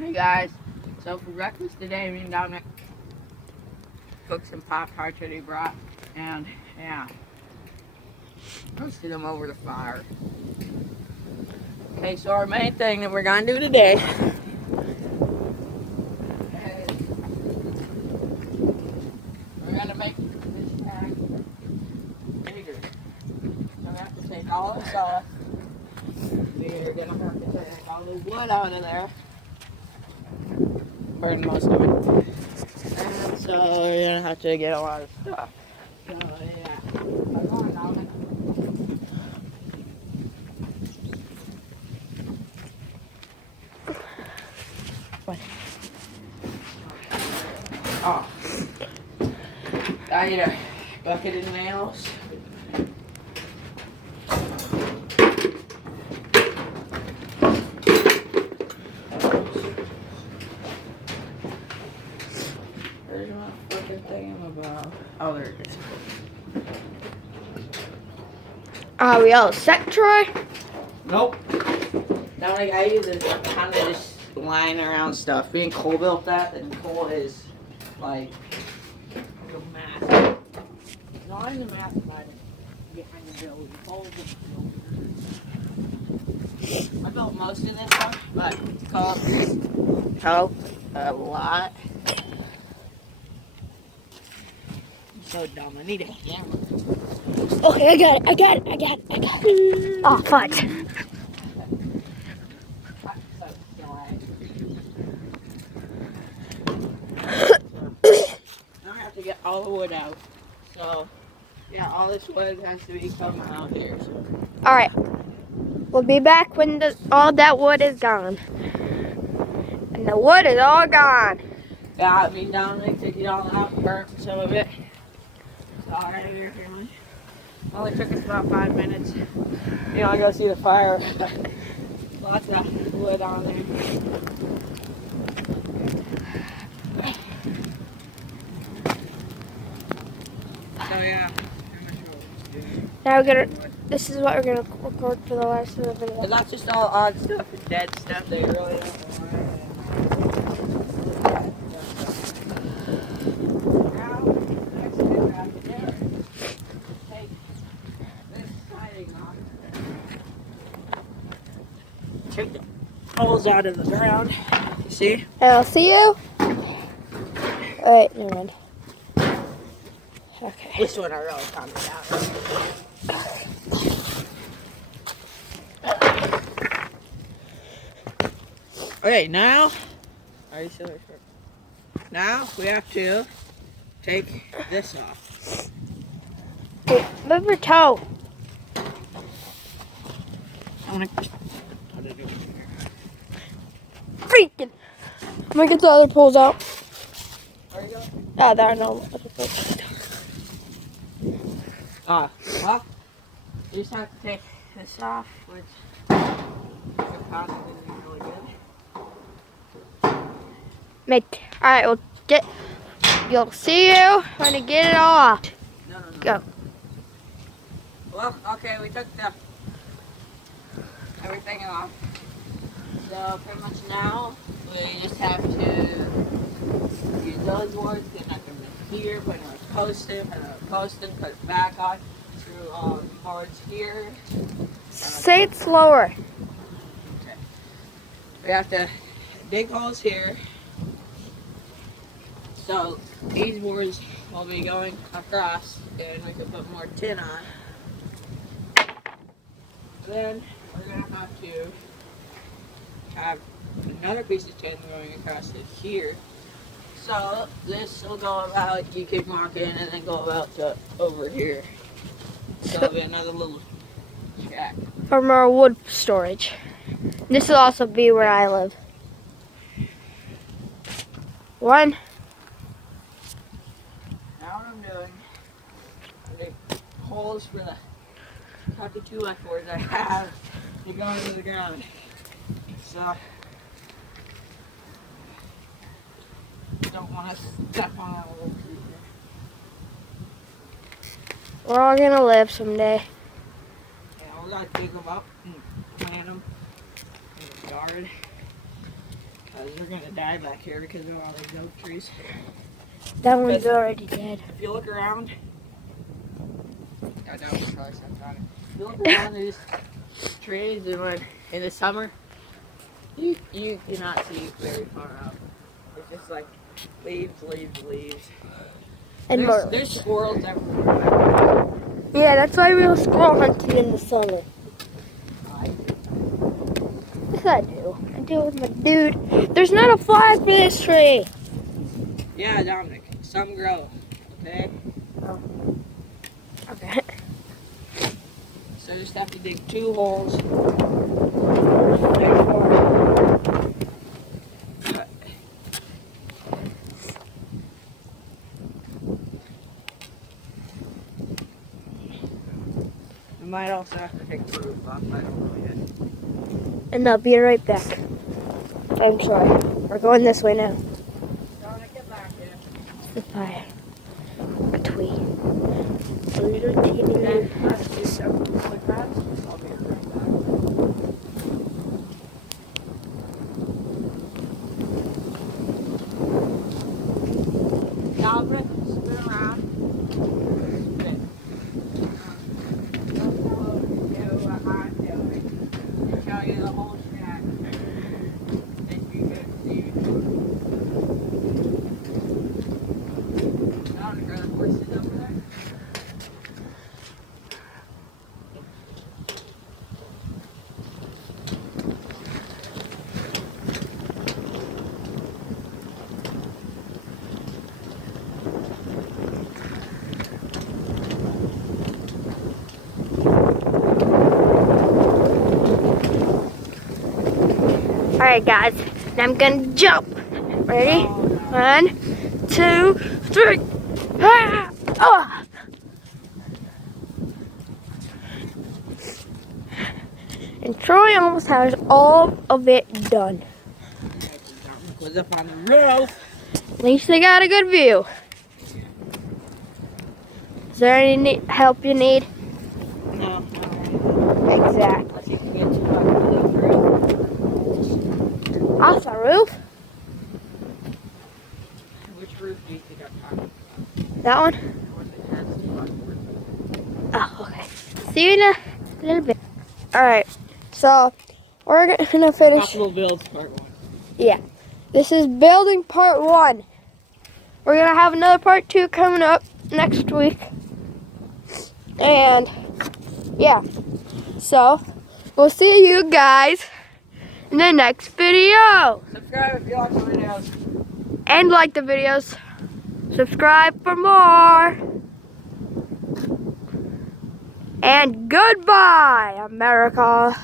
Hey guys, so for breakfast today, me and Dominic cooked some Pop-Tarts that he brought, and yeah, roasted them over the fire. Okay, so our main thing that we're gonna do today is we're gonna make this pack bigger. So we have to take all this off. We're gonna have to take all the wood out of there. Burn most of it. And so we're gonna have to get a lot of stuff. So yeah. Come on, Dominic. Oh. I need a bucket and nails. There's my fucking thingamabob. Oh, there it is. Are we all set, Troy? Nope. Now I use is kind of just lying around stuff. Being Cole built that, and Cole is like real massive. No, I'm the mastermind behind the building. Cole's the builder. I built most of this stuff, but Cole helped a lot. I'm so dumb. I need a hammer. Okay, I got it. Oh, fudge. Now I have to get all the wood out. So, yeah, all this wood has to be coming out here. So. All right. We'll be back when all that wood is gone. And the wood is all gone. Yeah, I mean, Dominic took it all out, burnt some of it. It's all right here, family. Only took us about 5 minutes. You know, I go see the fire. Lots of wood on there. So yeah. Now this is what we're gonna record for the rest of the video. But that's just all odd stuff and dead stuff that you really don't want. Now, next thing we have to do is take this siding off. Take the holes out of the ground. You see? I'll see you. Wait, never mind. Okay. This one I really calmed it down. Okay, now, are you still there? Now we have to take this off. Wait, move your toe. I'm gonna how to do it here. Freaking. I'm gonna get the other poles out. Where you go? Ah, there are no other poles. Well, you just have to take this off, which could possibly be really good. Mate. All right, you'll see you when I get it all off. No. Go. Well, okay, we took everything off. So pretty much now, we just have to use those boards, connect them to here, put another post in, put it back on, through boards here. Say it slower. Okay. We have to dig holes here. So these boards will be going across, and we can put more tin on. Then we're gonna have to have another piece of tin going across it here. So this will go about, you can mark in and then go about to over here. So it'll be another little shack. For more wood storage. This will also be where I live. One. Now what I'm doing, I'm dig holes for the cut the 2x4s I have to go into the ground. So don't want to step on that little tree here. We're all gonna live someday. Yeah, we gotta dig them up and plant them in the yard. They're gonna die back here because of all the oak trees. That one's already dead. If you look around, I know it's probably sometime. If you look around these trees in the summer, you cannot see very far out. It's just like leaves, leaves, leaves. And There's squirrels everywhere. yeah, that's why we were squirrel hunting in the summer. Yes, I do. I do with my dude. There's not a flag for this tree. Yeah, Dominic. Some grow. Okay? Okay. So you just have to dig 2 holes. We might also have to take the roof off. I don't know yet. And I'll be right back. I'm sorry. We're going this way now. Dominic, get back here. The fire. A tree. A little teeny Okay, little. let's do some quick rounds. I'll be right back. Dominic, spin around. Spin. Don't do what I'm doing. Show you the whole shack. And you can see. Dominic, are the horses over there? Alright, guys. Now I'm gonna jump. Ready? Oh, no. 1, 2, 3. Ah! Oh! And Troy almost has all of it done. Dominic was up on the roof. At least they got a good view. Is there any help you need? No. Exactly. Let's see if we get too far to the roof. Off the roof? Which roof do you think I'm talking That one? about? Oh, okay. See you in a little bit. Alright, so we're gonna finish. Possible builds part 1. Yeah. This is building part 1. We're gonna have another part 2 coming up next week. And yeah. So we'll see you guys in the next video. Subscribe if you like the videos. And like the videos. Subscribe for more. And goodbye, America.